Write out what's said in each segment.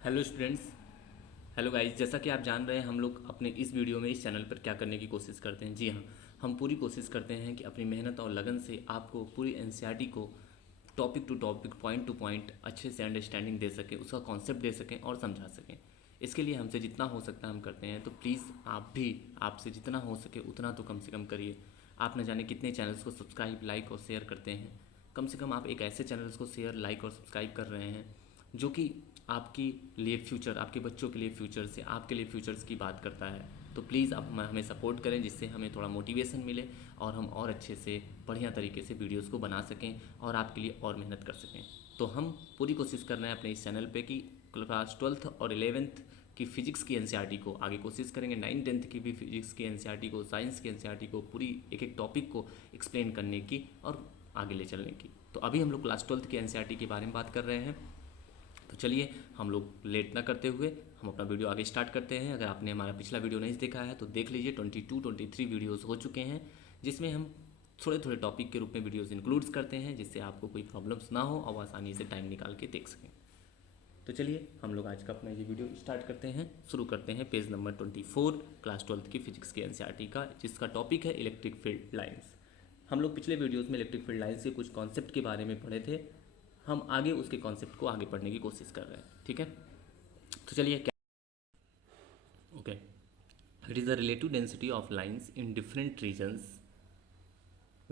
Hello students. Hello guys, जैसा कि आप जान रहे हैं हम लोग अपने इस वीडियो में इस चैनल पर क्या करने की कोशिश करते हैं। जी हाँ, हम पूरी कोशिश करते हैं कि अपनी मेहनत और लगन से आपको पूरी एनसीईआरटी को topic to topic, point to point अच्छे से अंडरस्टैंडिंग दे सकें, उसका कॉन्सेप्ट दे सकें और समझा सकें। इसके लिए हमसे जितना हो सकता है हम करते हैं, तो प्लीज़ आप भी आपसे जितना हो सके उतना तो कम से कम करिए। आप न जाने कितने चैनल्स को सब्सक्राइब, लाइक और शेयर करते हैं। कम से कम आप एक ऐसे चैनल्स को शेयर, लाइक और सब्सक्राइब कर रहे हैं जो कि आपके लिए फ्यूचर, आपके बच्चों के लिए फ्यूचर से आपके लिए फ्यूचर्स की बात करता है। तो प्लीज़ आप हमें सपोर्ट करें, जिससे हमें थोड़ा मोटिवेशन मिले और हम और अच्छे से बढ़िया तरीके से वीडियोस को बना सकें और आपके लिए और मेहनत कर सकें। तो हम पूरी कोशिश कर रहे हैं अपने इस चैनल पे कि क्लास 12th और 11th की फ़िज़िक्स की एनसीईआरटी को आगे कोशिश करेंगे, 9th 10th की भी फिजिक्स की एनसीईआरटी को, साइंस की एनसीईआरटी को, पूरी एक एक टॉपिक को एक्सप्लेन करने की और आगे ले चलने की। तो अभी हम लोग क्लास 12th की एनसीईआरटी के बारे में बात कर रहे हैं। तो चलिए हम लोग लेट ना करते हुए हम अपना वीडियो आगे स्टार्ट करते हैं। अगर आपने हमारा पिछला वीडियो नहीं देखा है तो देख लीजिए, 22-23 वीडियोस हो चुके हैं, जिसमें हम थोड़े थोड़े टॉपिक के रूप में वीडियोस इंक्लूड्स करते हैं, जिससे आपको कोई प्रॉब्लम्स ना हो और आसानी से टाइम निकाल के देख सकें। तो चलिए हम लोग आज का अपना ये वीडियो स्टार्ट करते हैं। शुरू करते हैं पेज नंबर 24, क्लास 12th की फिजिक्स की एनसीईआरटी का, जिसका टॉपिक है इलेक्ट्रिक फील्ड लाइंस। हम लोग पिछले वीडियोस में इलेक्ट्रिक फील्ड लाइंस के कुछ कॉन्सेप्ट के बारे में पढ़े थे। हम आगे उसके कॉन्सेप्ट को आगे पढ़ने की कोशिश कर रहे हैं, ठीक है। तो चलिए क्या, okay, it is the relative density of lines in different regions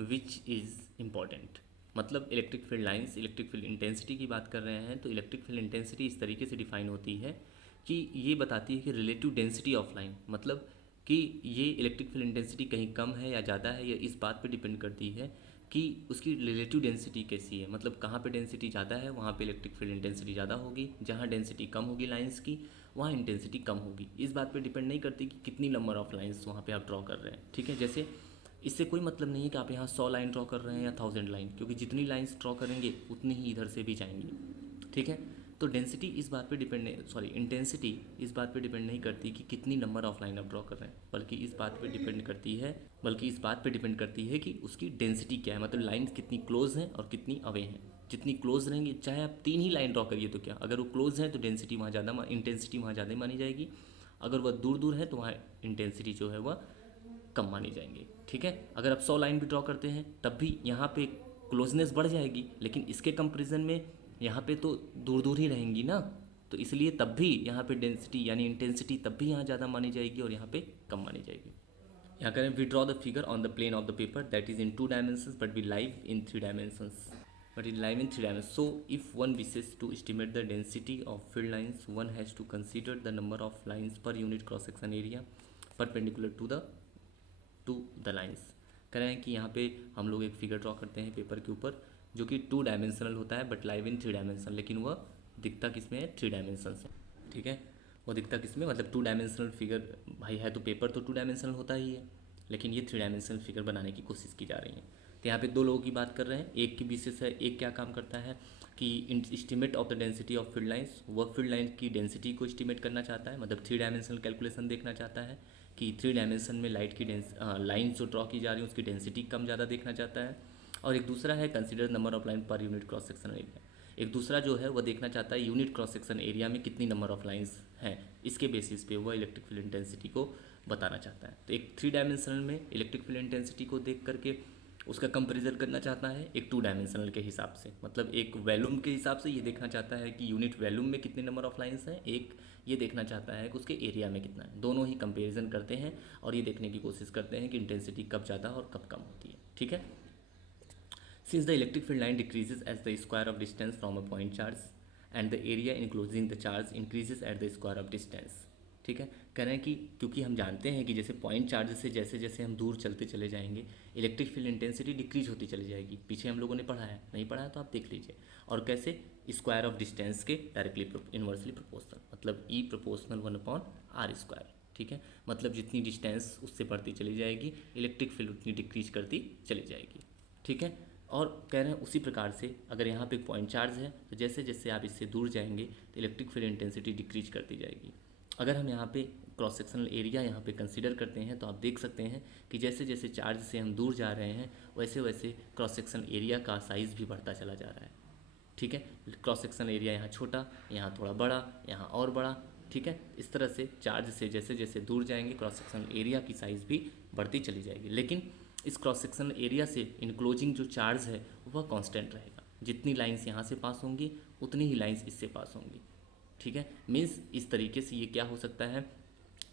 which is important. मतलब electric field lines, electric field intensity की बात कर रहे हैं। तो इलेक्ट्रिक फील्ड इंटेंसिटी इस तरीके से डिफाइन होती है कि ये बताती है कि रिलेटिव डेंसिटी ऑफ लाइन, मतलब कि ये इलेक्ट्रिक फील्ड इंटेंसिटी कहीं कम है या ज़्यादा है, या इस बात पे डिपेंड करती है कि उसकी रिलेटिव डेंसिटी कैसी है। मतलब कहाँ पे डेंसिटी ज़्यादा है वहाँ पे इलेक्ट्रिक फील्ड इंटेंसिटी ज़्यादा होगी, जहाँ डेंसिटी कम होगी लाइंस की वहाँ इंटेंसिटी कम होगी। इस बात पे डिपेंड नहीं करती कि कितनी नंबर ऑफ लाइंस वहाँ पे आप ड्रॉ कर रहे हैं, ठीक है। जैसे इससे कोई मतलब नहीं है कि आप यहाँ 100 लाइन ड्रॉ कर रहे हैं या 1000 लाइन, क्योंकि जितनी लाइंस ड्रॉ करेंगे उतनी ही इधर से भी जाएंगी, ठीक है। तो डेंसिटी इस बात पे डिपेंड नहीं, सॉरी, इंटेंसिटी इस बात पे डिपेंड नहीं करती कि कितनी नंबर ऑफ लाइन आप ड्रॉ कर रहे हैं, बल्कि इस बात पे डिपेंड करती है, कि उसकी डेंसिटी क्या है, मतलब लाइन कितनी क्लोज हैं और कितनी अवे हैं। जितनी क्लोज रहेंगी, चाहे आप 3 ही लाइन ड्रॉ करिए तो क्या, अगर वो क्लोज है तो डेंसिटी वहाँ ज़्यादा, इंटेंसिटी वहाँ ज़्यादा मानी जाएगी। अगर वह दूर दूर है तो वहाँ इंटेंसिटी जो है वह कम मानी जाएंगे, ठीक है। अगर आप 100 लाइन भी ड्रॉ करते हैं तब भी यहाँ पे क्लोजनेस बढ़ जाएगी, लेकिन इसके कंपेरिजन में यहाँ पे तो दूर दूर ही रहेंगी ना। तो इसलिए तब भी यहाँ पे डेंसिटी यानी इंटेंसिटी तब भी यहाँ ज़्यादा मानी जाएगी और यहाँ पे कम मानी जाएगी। यहाँ करें, we draw the figure on the plane of the paper that is in 2 dimensions but we live in 3 dimensions, So if one wishes to estimate the density of field lines, one has to consider the number of lines per unit cross section area perpendicular to the lines। कह रहे हैं कि यहाँ पे हम लोग एक figure draw करते हैं पेपर के ऊपर, जो कि 2 डायमेंशनल होता है बट लाइव इन 3 डायमेंशन, लेकिन वह दिखता किस में है, 3 डायमेंशन से, ठीक है। वो दिखता किस में, मतलब 2 डायमेंशनल फिगर, भाई है तो पेपर तो 2 डायमेंशनल होता ही है, लेकिन ये 3 डायमेंशनल फिगर बनाने की कोशिश की जा रही है। तो यहाँ पे 2 लोगों की बात कर रहे हैं, एक की बेसिस है, एक क्या काम करता है कि estimate of the density of field lines, वह फील्ड लाइन की डेंसिटी को इस्टीमेट करना चाहता है, मतलब 3 डायमेंशनल कैलकुलेशन देखना चाहता है कि 3 डायमेंशन में लाइट की लाइन जो ड्रॉ की जा रही है उसकी डेंसिटी कम ज़्यादा देखना चाहता है। और एक दूसरा है consider number of line per unit cross section area, एक दूसरा जो है वह देखना चाहता है यूनिट क्रॉस सेक्शन एरिया में कितनी नंबर ऑफ लाइंस हैं, इसके बेसिस पे वह इलेक्ट्रिक फील्ड इंटेंसिटी को बताना चाहता है। तो एक 3 डायमेंशनल में इलेक्ट्रिक फील्ड इंटेंसिटी को देख करके उसका कंपेरिजन करना चाहता है एक 2 डायमेंशनल के हिसाब से, मतलब एक वैल्यूम के हिसाब से ये देखना चाहता है कि यूनिट वैल्यूम में कितने नंबर ऑफ लाइंस हैं, एक ये देखना चाहता है कि उसके एरिया में कितना है। दोनों ही कंपेरिजन करते हैं और ये देखने की कोशिश करते हैं कि इंटेंसिटी कब ज़्यादा और कब कम होती है, ठीक है। Since the electric field line decreases as the square of distance from a point charge and the area enclosing the charge increases at the square of distance, ठीक है। कह रहे हैं कि क्योंकि हम जानते हैं कि जैसे पॉइंट चार्ज से जैसे जैसे हम दूर चलते चले जाएंगे इलेक्ट्रिक फील्ड इंटेंसिटी डिक्रीज होती चली जाएगी। पीछे हम लोगों ने पढ़ा है, नहीं पढ़ा है तो आप देख लीजिए। और कैसे, स्क्वायर ऑफ डिस्टेंस के डायरेक्टली इन्वर्सली प्रोपोर्शनल, मतलब ई प्रोपोर्शनल 1/r², ठीक है। मतलब जितनी डिस्टेंस उससे बढ़ती चली जाएगी इलेक्ट्रिक फील्ड उतनी डिक्रीज करती चली जाएगी, ठीक है। और कह रहे हैं उसी प्रकार से अगर यहाँ पे पॉइंट चार्ज है तो जैसे जैसे आप इससे दूर जाएंगे तो इलेक्ट्रिक फील्ड इंटेंसिटी डिक्रीज करती जाएगी। अगर हम यहाँ पे क्रॉस सेक्शनल एरिया यहाँ पे कंसीडर करते हैं तो आप देख सकते हैं कि जैसे जैसे चार्ज से हम दूर जा रहे हैं वैसे वैसे क्रॉस सेक्शनल एरिया का साइज़ भी बढ़ता चला जा रहा है, ठीक है। क्रॉस सेक्शन एरिया यहाँ छोटा, यहाँ थोड़ा बड़ा, यहाँ और बड़ा, ठीक है। इस तरह से चार्ज से जैसे जैसे दूर जाएंगे क्रॉस सेक्शन एरिया की साइज़ भी बढ़ती चली जाएगी, लेकिन इस क्रॉस सेक्शन एरिया से इनक्लोजिंग जो चार्ज है वह कांस्टेंट रहेगा। जितनी लाइंस यहाँ से पास होंगी उतनी ही लाइंस इससे पास होंगी, ठीक है। मीन्स इस तरीके से ये क्या हो सकता है,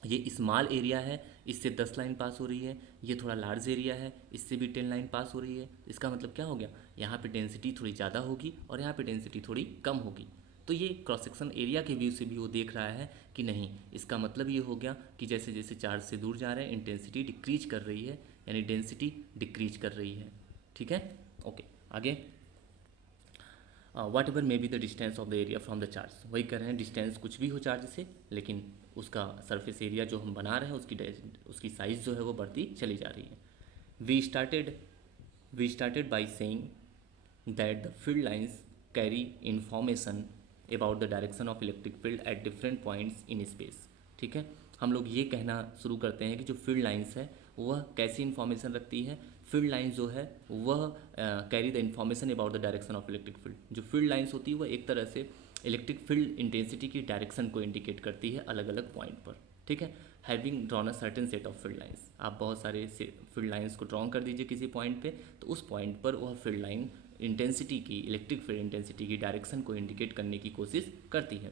ये स्मॉल एरिया है, इससे 10 लाइन पास हो रही है, ये थोड़ा लार्ज एरिया है, इससे भी 10 लाइन पास हो रही है। इसका मतलब क्या हो गया, यहाँ पे डेंसिटी थोड़ी ज़्यादा होगी और यहाँ पे डेंसिटी थोड़ी कम होगी। तो ये क्रॉस सेक्शन एरिया के व्यू से भी वो देख रहा है कि नहीं, इसका मतलब ये हो गया कि जैसे जैसे चार्ज से दूर जा रहे हैं इंटेंसिटी डिक्रीज कर रही है, यानी डेंसिटी डिक्रीज कर रही है, ठीक है। ओके, आगे what ever may be the distance of the area from the charge, वही कर रहे हैं डिस्टेंस कुछ भी हो चार्ज से, लेकिन उसका सरफेस एरिया जो हम बना रहे हैं उसकी साइज़ जो है वो बढ़ती चली जा रही है। We started by saying that the field lines carry information about the direction of electric field at different points in space, ठीक है। हम लोग ये कहना शुरू करते हैं कि जो फील्ड लाइंस है वह कैसी इन्फॉर्मेशन रखती है। फील्ड लाइंस जो है वह carry the information about the direction of electric field. जो फील्ड लाइंस होती है वह एक तरह से इलेक्ट्रिक फील्ड इंटेंसिटी की डायरेक्शन को इंडिकेट करती है अलग अलग पॉइंट पर, ठीक है। Having drawn a certain set of field lines, आप बहुत सारे फील्ड लाइंस को ड्रॉ कर दीजिए किसी पॉइंट पे, तो उस पॉइंट पर वह फील्ड लाइन इंटेंसिटी की, इलेक्ट्रिक फील्ड इंटेंसिटी की डायरेक्शन को इंडिकेट करने की कोशिश करती है।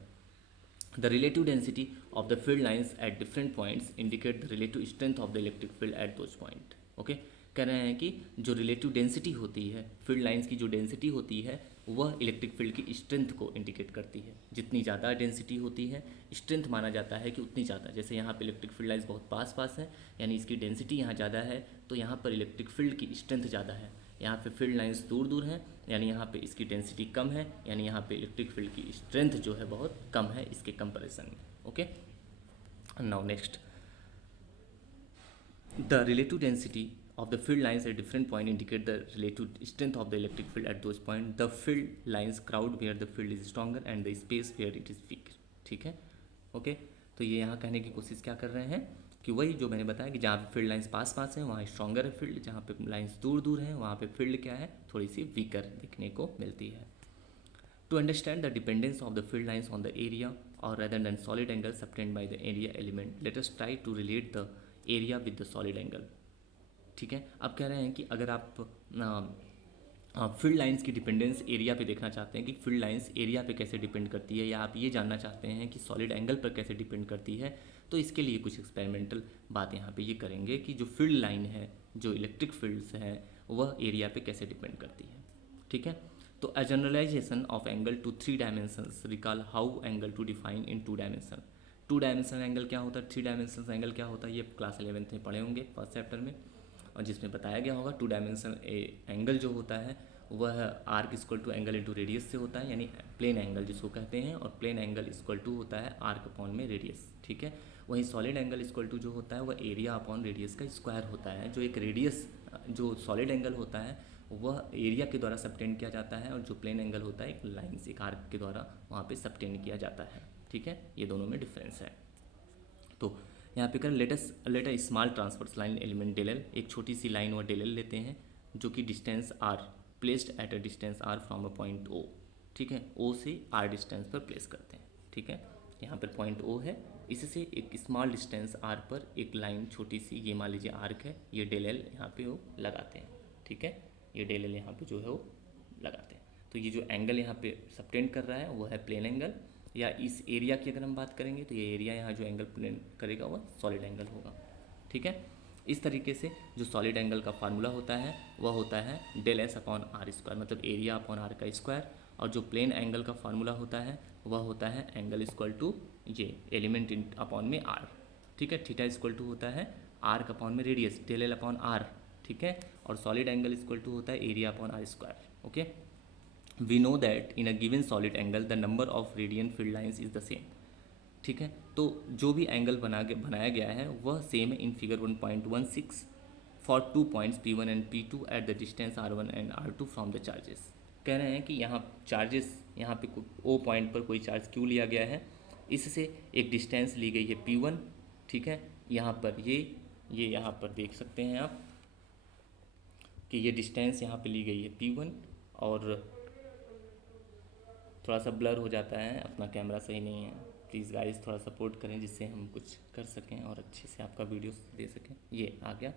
The relative density of the field lines at different points indicate the relative strength of the electric field at those point. Okay? कह रहे हैं कि जो रिलेटिव डेंसिटी होती है, फील्ड लाइंस की जो डेंसिटी होती है वह इलेक्ट्रिक फील्ड की स्ट्रेंथ को इंडिकेट करती है। जितनी ज़्यादा डेंसिटी होती है स्ट्रेंथ माना जाता है कि उतनी ज़्यादा, जैसे यहाँ पे इलेक्ट्रिक फील्ड लाइंस बहुत पास पास है, यानी इसकी डेंसिटी यहाँ ज़्यादा है, तो यहाँ पर इलेक्ट्रिक फील्ड की स्ट्रेंथ ज़्यादा है। यहाँ पे फील्ड लाइंस दूर दूर हैं, यानी यहाँ पे इसकी डेंसिटी कम है, यानी यहाँ पे इलेक्ट्रिक फील्ड की स्ट्रेंथ जो है बहुत कम है इसके कंपैरिजन में। Okay, now next, the relative density of the field lines at different point indicate the relative strength of the electric field at those point. The field lines crowd where the field is stronger and the space where it is weak. ठीक है, okay. तो ये यहाँ कहने की कोशिश क्या कर रहे हैं कि वही जो मैंने बताया कि जहाँ पे फील्ड लाइंस पास पास हैं वहाँ स्ट्रॉन्गर है फील्ड, जहाँ पे लाइंस दूर दूर हैं वहाँ पे फील्ड क्या है, थोड़ी सी वीकर दिखने को मिलती है। To understand the dependence of the field lines on the area or rather than solid angle subtended by the area element, let us try to relate the area with the solid angle. ठीक है, अब कह रहे हैं कि अगर आप field lines की डिपेंडेंस एरिया पे देखना चाहते हैं कि फील्ड लाइंस एरिया पे कैसे डिपेंड करती है, या आप ये जानना चाहते हैं कि सॉलिड एंगल पर कैसे डिपेंड करती है, तो इसके लिए कुछ एक्सपेरिमेंटल बात यहाँ पे ये करेंगे कि जो फील्ड लाइन है, जो इलेक्ट्रिक फील्ड्स हैं, वह एरिया पे कैसे डिपेंड करती है। ठीक है, तो a generalization of angle to 3 dimensions, recall how angle to define in 2 dimension. 2 dimensional angle क्या होता है, 3 डायमेंशनल एंगल क्या होता है, ये क्लास 11th में पढ़े होंगे फर्स्ट चैप्टर में, और जिसमें बताया गया होगा 2 डायमेंशनल एंगल जो होता है वह arc equal to angle into radius से होता है, यानी प्लेन एंगल जिसको कहते हैं, और प्लेन एंगल इक्वल टू होता है आर्क अपॉन में रेडियस। ठीक है, वहीं सॉलिड एंगल इक्वल टू जो होता है वह एरिया अपॉन रेडियस का स्क्वायर होता है। जो एक रेडियस, जो सॉलिड एंगल होता है वह एरिया के द्वारा सबटेंड किया जाता है, और जो प्लेन एंगल होता है एक लाइन से, एक आर्क के द्वारा वहाँ पे सबटेंड किया जाता है। ठीक है, ये दोनों में डिफरेंस है। तो यहाँ पे कर let a small transverse line element del L, एक छोटी सी लाइन और डेल एल लेते हैं जो कि distance R placed at a distance R from a point O. ठीक है, ओ से आर डिस्टेंस पर प्लेस करते हैं। ठीक है, यहाँ पर पॉइंट ओ है, इससे एक स्मॉल डिस्टेंस आर पर एक लाइन छोटी सी, ये मान लीजिए आर्क है, ये डेल एल यहाँ पे वो लगाते हैं। ठीक है, ये डेल एल यहाँ पे जो है वो लगाते हैं। तो ये जो एंगल यहाँ पे सबटेंड कर रहा है वो है प्लेन एंगल, या इस एरिया की अगर हम बात करेंगे तो ये एरिया यहाँ जो एंगल प्लेन करेगा वह सॉलिड एंगल होगा। ठीक है, इस तरीके से जो सॉलिड एंगल का फार्मूला होता है वह होता है del S upon R square, मतलब एरिया अपॉन आर का स्क्वायर, और जो प्लेन एंगल का फार्मूला होता है वह होता है एंगल इक्वल टू ये एलिमेंट अपॉन में आर। ठीक है, थीटा इक्वल टू होता है आर्क अपॉन में radius del L upon R. ठीक है, और सॉलिड एंगल इक्वल टू होता है area upon R square. Okay, we know that in a given solid angle the number of radiant field lines is the same. ठीक है, तो जो भी एंगल बनाया गया है वह सेम है in figure 1.16 for 2 points P1 and P2 at the distance R1 and R2 from the charges. कह रहे हैं कि यहाँ चार्जेस, यहाँ पे ओ पॉइंट पर कोई चार्ज क्यों लिया गया है, इससे एक डिस्टेंस ली गई है P1। ठीक है, यहाँ पर ये यहाँ पर देख सकते हैं आप कि ये डिस्टेंस यहाँ पे ली गई है P1, और थोड़ा सा ब्लर हो जाता है, अपना कैमरा सही नहीं है, प्लीज़ गाइस थोड़ा सपोर्ट करें जिससे हम कुछ कर सकें और अच्छे से आपका वीडियो दे सकें। ये आ गया।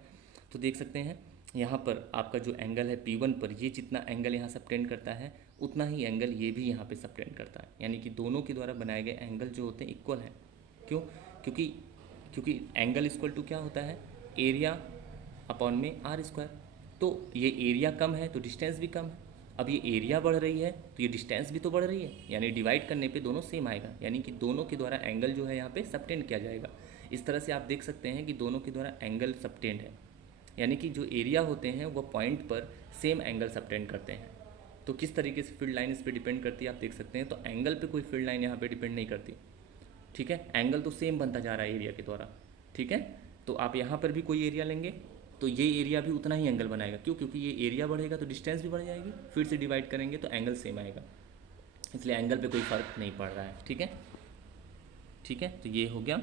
तो देख सकते हैं यहाँ पर आपका जो एंगल है P1 पर, ये जितना एंगल यहाँ सबटेंड करता है उतना ही एंगल ये भी यहाँ पे सबटेंड करता है, यानी कि दोनों के द्वारा बनाए गए एंगल जो होते हैं इक्वल हैं। क्यों? क्योंकि क्योंकि एंगल इक्वल टू क्या होता है, एरिया अपॉन में आर स्क्वायर। तो ये एरिया कम है तो डिस्टेंस भी कम है। अब ये एरिया बढ़ रही है तो ये डिस्टेंस भी तो बढ़ रही है, यानी डिवाइड करने पे दोनों सेम आएगा, यानी कि दोनों के द्वारा एंगल जो है यहाँ पे सबटेंड किया जाएगा। इस तरह से आप देख सकते हैं कि दोनों के द्वारा एंगल सबटेंड है, यानी कि जो एरिया होते हैं वो पॉइंट पर सेम एंगल सबटेंड करते हैं। तो किस तरीके से फील्ड लाइन इस पर डिपेंड करती है आप देख सकते हैं। तो एंगल पे कोई फील्ड लाइन यहाँ पे डिपेंड नहीं करती, ठीक है। एंगल तो सेम बनता जा रहा है एरिया के द्वारा, ठीक है। तो आप यहाँ पर भी कोई एरिया लेंगे तो ये एरिया भी उतना ही एंगल बनाएगा। क्यों? क्योंकि ये एरिया बढ़ेगा तो डिस्टेंस भी बढ़ जाएगी, फिर से डिवाइड करेंगे तो एंगल सेम आएगा, इसलिए एंगल पे कोई फ़र्क नहीं पड़ रहा है, ठीक है। ठीक है, तो ये हो गया।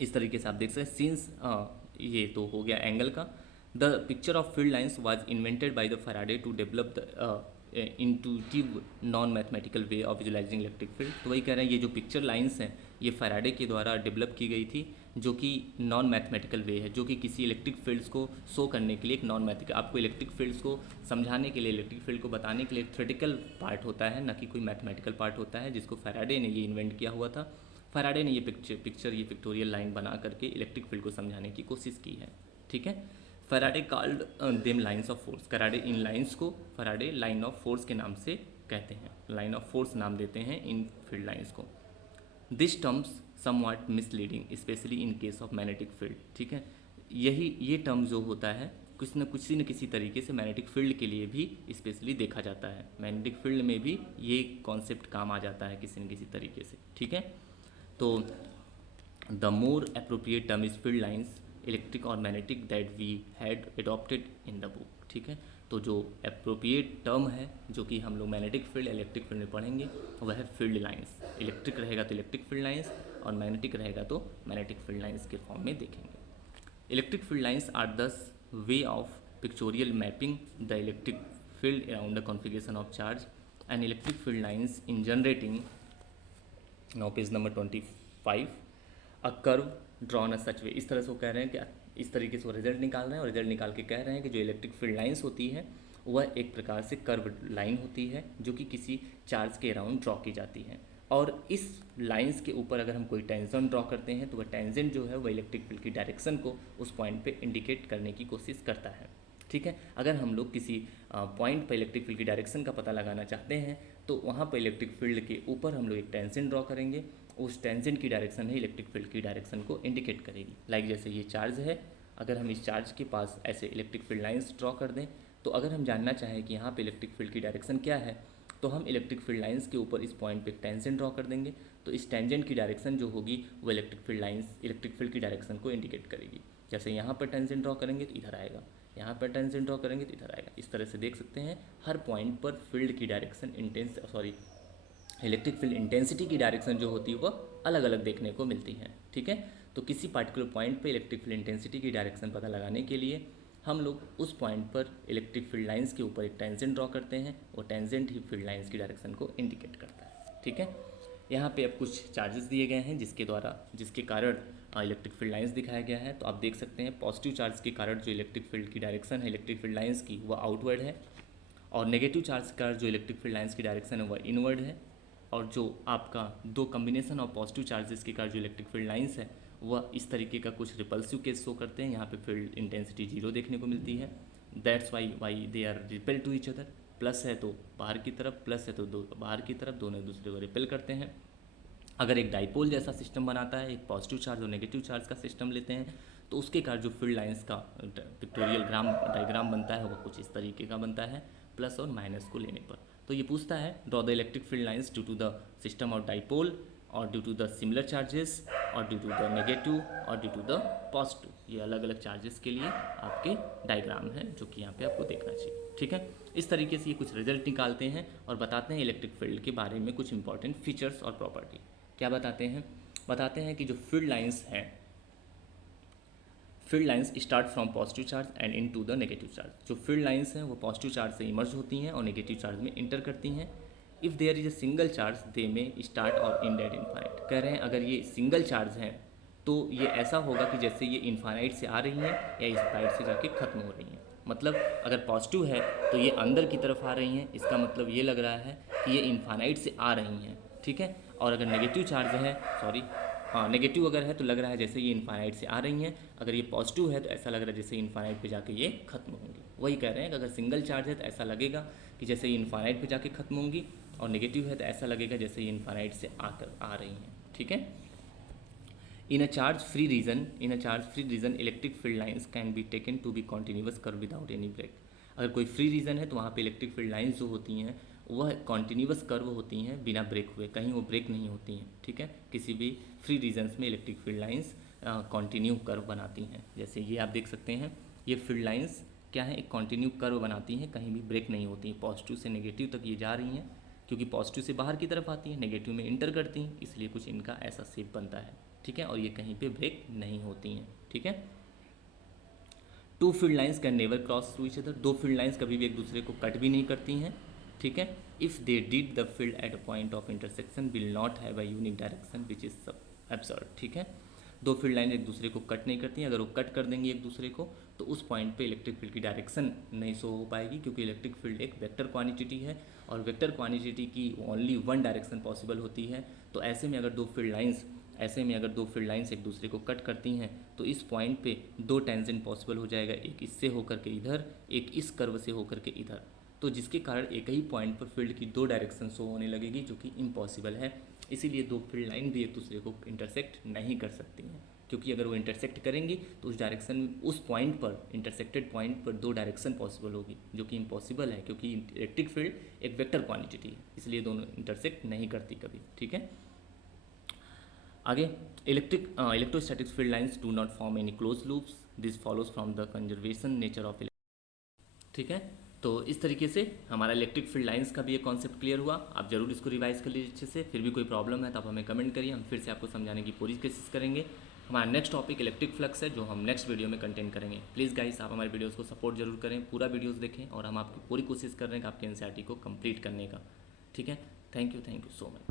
इस तरीके से आप देख सकते हैं सिंस ये तो हो गया एंगल का। The picture of field lines was invented by the Faraday to develop the intuitive non mathematical way of visualising electric field. तो वही कह रहे हैं ये जो पिक्चर लाइन्स हैं ये फैराडे के द्वारा डेवलप की गई थी, जो कि नॉन मैथमेटिकल वे है, जो कि किसी इलेक्ट्रिक फील्ड्स को शो करने के लिए एक नॉन मैथमेटिकल, आपको इलेक्ट्रिक फील्ड्स को समझाने के लिए, इलेक्ट्रिक फील्ड को बताने के लिए एक थ्योरेटिकल पार्ट होता है, न कि कोई मैथमेटिकल पार्ट होता है, जिसको फैराडे ने ये इन्वेंट किया हुआ था। फैराडे ने ये पिक्चर ये पिक्टोरियल लाइन बना करके इलेक्ट्रिक फील्ड को समझाने की कोशिश की है, ठीक है। Faraday called them lines of force. Faraday in lines को फैराडे लाइन ऑफ फोर्स के नाम से कहते हैं, लाइन ऑफ फोर्स नाम देते हैं इन फील्ड लाइन्स को। This terms somewhat misleading specially in case of magnetic field, ठीक है। ये टर्म जो होता है किसी न किसी तरीके से मैग्नेटिक फील्ड के लिए भी स्पेशली देखा जाता है, मैग्नेटिक फील्ड में भी ये कॉन्सेप्ट काम आ जाता है किसी न किसी तरीके से, ठीक है। तो the more appropriate term is field lines electric और magnetic that we had adopted in the book, ठीक है। तो जो अप्रोप्रिएट टर्म है जो कि हम लोग मैग्नेटिक फील्ड इलेक्ट्रिक फील्ड में पढ़ेंगे वह है फील्ड लाइन्स। इलेक्ट्रिक रहेगा तो इलेक्ट्रिक फील्ड लाइन्स और मैग्नेटिक रहेगा तो मैग्नेटिक फील्ड लाइन्स के फॉर्म में देखेंगे। Electric field lines are this way of pictorial mapping the electric field around the configuration of charge and electric field lines in generating, now page number 25, a curve drawn a such way. इस तरह से वो कह रहे हैं कि इस तरीके से वो रिजल्ट निकाल रहे हैं और रिजल्ट निकाल के कह रहे हैं कि जो इलेक्ट्रिक फील्ड लाइंस होती है वह एक प्रकार से कर्व लाइन होती है जो कि किसी चार्ज के अराउंड ड्रॉ की जाती है, और इस लाइंस के ऊपर अगर हम कोई टेंजेंट ड्रॉ करते हैं तो वह टेंजेंट जो है वह इलेक्ट्रिक फील्ड की डायरेक्शन को उस पॉइंट पे इंडिकेट करने की कोशिश करता है, ठीक है। अगर हम लोग किसी पॉइंट पर इलेक्ट्रिक फील्ड की डायरेक्शन का पता लगाना चाहते हैं तो वहाँ पर इलेक्ट्रिक फील्ड के ऊपर हम लोग एक टेंजेंट ड्रॉ करेंगे, उस टेंजेंट की डायरेक्शन है इलेक्ट्रिक फील्ड की डायरेक्शन को इंडिकेट करेगी। लाइक जैसे ये चार्ज है, अगर हम इस चार्ज के पास ऐसे इलेक्ट्रिक फील्ड लाइंस ड्रॉ कर दें तो अगर हम जानना चाहें कि यहाँ पे इलेक्ट्रिक फील्ड की डायरेक्शन क्या है तो हम इलेक्ट्रिक फील्ड लाइंस के ऊपर इस पॉइंट पे एक टेंजेंट ड्रॉ कर देंगे, तो इस टेंजेंट की डायरेक्शन जो होगी वो इलेक्ट्रिक फील्ड की डायरेक्शन को इंडिकेट करेगी। जैसे यहाँ पर टेंजेंट ड्रॉ करेंगे तो इधर आएगा, यहाँ पर टेंजेंट ड्रॉ करेंगे तो इधर आएगा। इस तरह से देख सकते हैं हर पॉइंट पर फील्ड की डायरेक्शन इलेक्ट्रिक फील्ड इंटेंसिटी की डायरेक्शन जो होती है वह अलग अलग देखने को मिलती है, ठीक है। तो किसी पार्टिकुलर पॉइंट पे इलेक्ट्रिक फील्ड इंटेंसिटी की डायरेक्शन पता लगाने के लिए हम लोग उस पॉइंट पर इलेक्ट्रिक फील्ड लाइंस के ऊपर एक टेंजेंट ड्रॉ करते हैं, वो टेंजेंट ही फील्ड लाइंस की डायरेक्शन को इंडिकेट करता है, ठीक है। यहाँ पे अब कुछ चार्जेस दिए गए हैं जिसके कारण इलेक्ट्रिक फील्ड लाइंस दिखाया गया है। तो आप देख सकते हैं पॉजिटिव चार्ज के कारण जो इलेक्ट्रिक फील्ड की डायरेक्शन है इलेक्ट्रिक फील्ड लाइंस की वह आउटवर्ड है, और नेगेटिव चार्ज का जो इलेक्ट्रिक फील्ड लाइंस की डायरेक्शन है वह इनवर्ड है, और जो आपका दो कम्बिनेशन ऑफ पॉजिटिव चार्जेस के कारण जो इलेक्ट्रिक फील्ड लाइंस है वह इस तरीके का कुछ रिपल्सिव केस शो करते हैं। यहाँ पे फील्ड इंटेंसिटी 0 देखने को मिलती है, that's why they are repel to each other. Plus है तो बाहर की तरफ, प्लस है तो बाहर की तरफ, दोनों एक दूसरे को रिपेल करते हैं। अगर एक डाइपोल जैसा सिस्टम बनाता है, एक पॉजिटिव चार्ज और नेगेटिव चार्ज का सिस्टम लेते हैं तो उसके कारण जो फील्ड लाइंस का पिक्टोरियल डायग्राम बनता है वह कुछ इस तरीके का बनता है, प्लस और माइनस को लेने पर। तो ये पूछता है draw the electric field lines due to the system of dipole और due to the similar charges और ड्यू टू द नेगेटिव और ड्यू टू द पॉजिटिव। ये अलग अलग चार्जेस के लिए आपके डायग्राम है जो कि यहाँ पे आपको देखना चाहिए, ठीक है। इस तरीके से ये कुछ रिजल्ट निकालते हैं और बताते हैं इलेक्ट्रिक फील्ड के बारे में कुछ इंपॉर्टेंट फीचर्स और प्रॉपर्टी। क्या बताते हैं कि जो फील्ड लाइंस हैं, field lines start from positive charge and into the negative charge. जो फील्ड लाइंस हैं वो पॉजिटिव चार्ज से इमर्ज होती हैं और नेगेटिव चार्ज में इंटर करती हैं। If there is a single charge they में स्टार्ट और एंड एट इन्फाइनाइट। कह रहे हैं अगर ये सिंगल चार्ज है तो ये ऐसा होगा कि जैसे ये इन्फाइनाइट से आ रही हैं या इन्फाइनाइट से जाके ख़त्म हो रही हैं। मतलब अगर पॉजिटिव है तो ये अंदर की तरफ आ रही हैं, इसका मतलब ये लग रहा है कि ये इन्फाइनाइट से आ रही हैं, ठीक है। और अगर नेगेटिव चार्ज है, सॉरी, हाँ नेगेटिव अगर है तो लग रहा है जैसे ये इन्फाइनाइट से आ रही हैं। अगर ये पॉजिटिव है तो ऐसा लग रहा है जैसे इन्फाइनाइट पे जाके ये खत्म होंगी। वही कह रहे हैं कि अगर सिंगल चार्ज है तो ऐसा लगेगा कि जैसे ये इन्फाइनाइट पे जाके खत्म होंगी, और नेगेटिव है तो ऐसा लगेगा जैसे ये इन्फाइनाइट से आकर आ रही हैं, ठीक है। In a charge free region electric field lines can be taken to be continuous curve without any break. अगर कोई फ्री रीजन है तो वहाँ पे इलेक्ट्रिक फील्ड लाइंस जो होती हैं वह कॉन्टिन्यूस कर्व होती हैं बिना ब्रेक हुए, कहीं वो ब्रेक नहीं होती हैं, ठीक है। किसी भी फ्री रीजन्स में electric field lines continue curve बनाती हैं। जैसे ये आप देख सकते हैं, ये फील्ड लाइंस क्या है, एक कॉन्टिन्यू कर्व बनाती हैं, कहीं भी ब्रेक नहीं होती हैं। पॉजिटिव से नेगेटिव तक ये जा रही हैं, क्योंकि पॉजिटिव से बाहर की तरफ आती हैं, नेगेटिव में इंटर करती हैं, इसलिए कुछ इनका ऐसा शेप बनता है, ठीक है। और ये कहीं पे ब्रेक नहीं होती हैं, ठीक है। Two field lines can never cross to each other. दो फील्ड लाइंस कभी भी एक दूसरे को कट भी नहीं करती हैं, ठीक है। If they did the field at a point of intersection will not have a unique direction which is absurd, ठीक है। दो फील्ड लाइन एक दूसरे को कट नहीं करती हैं, अगर वो कट कर देंगी एक दूसरे को तो उस पॉइंट पे इलेक्ट्रिक फील्ड की डायरेक्शन नहीं शो हो पाएगी, क्योंकि इलेक्ट्रिक फील्ड एक वेक्टर क्वांटिटी है और वेक्टर क्वांटिटी की ओनली वन डायरेक्शन पॉसिबल होती है। तो ऐसे में अगर दो फील्ड लाइंस एक दूसरे को कट करती हैं तो इस पॉइंट पे दो टेंजेंट पॉसिबल हो जाएगा, एक इससे होकर के इधर, एक इस कर्व से होकर के इधर। तो जिसके कारण एक ही पॉइंट पर फील्ड की दो डायरेक्शन शो होने लगेगी, जो कि इम्पॉसिबल है। इसीलिए दो फील्ड लाइन भी एक दूसरे को इंटरसेक्ट नहीं कर सकती हैं, क्योंकि अगर वो इंटरसेक्ट करेंगी तो उस डायरेक्शन, उस पॉइंट पर, इंटरसेक्टेड पॉइंट पर दो डायरेक्शन पॉसिबल होगी, जो कि इम्पॉसिबल है, क्योंकि इलेक्ट्रिक फील्ड एक वेक्टर क्वांटिटी है, इसलिए दोनों इंटरसेक्ट नहीं करती कभी, ठीक है। आगे, electrostatic field lines do not form any close loops, this follows from the conservation nature of, ठीक है। तो इस तरीके से हमारा इलेक्ट्रिक फील्ड लाइंस का भी एक कॉन्सेप्ट क्लियर हुआ। आप जरूर इसको रिवाइज कर लीजिए अच्छे से। फिर भी कोई प्रॉब्लम है तो आप हमें कमेंट करिए, हम फिर से आपको समझाने की पूरी कोशिश करेंगे। हमारा नेक्स्ट टॉपिक इलेक्ट्रिक फ्लक्स है, जो हम नेक्स्ट वीडियो में कंटेंट करेंगे। प्लीज़ गाइस, आप हमारे वीडियोस को सपोर्ट जरूर करें, पूरा वीडियोस देखें, और हम आपकी पूरी कोशिश कर रहे हैं कि आपके एनसीईआरटी को कंप्लीट करने का, ठीक है। Thank you so much.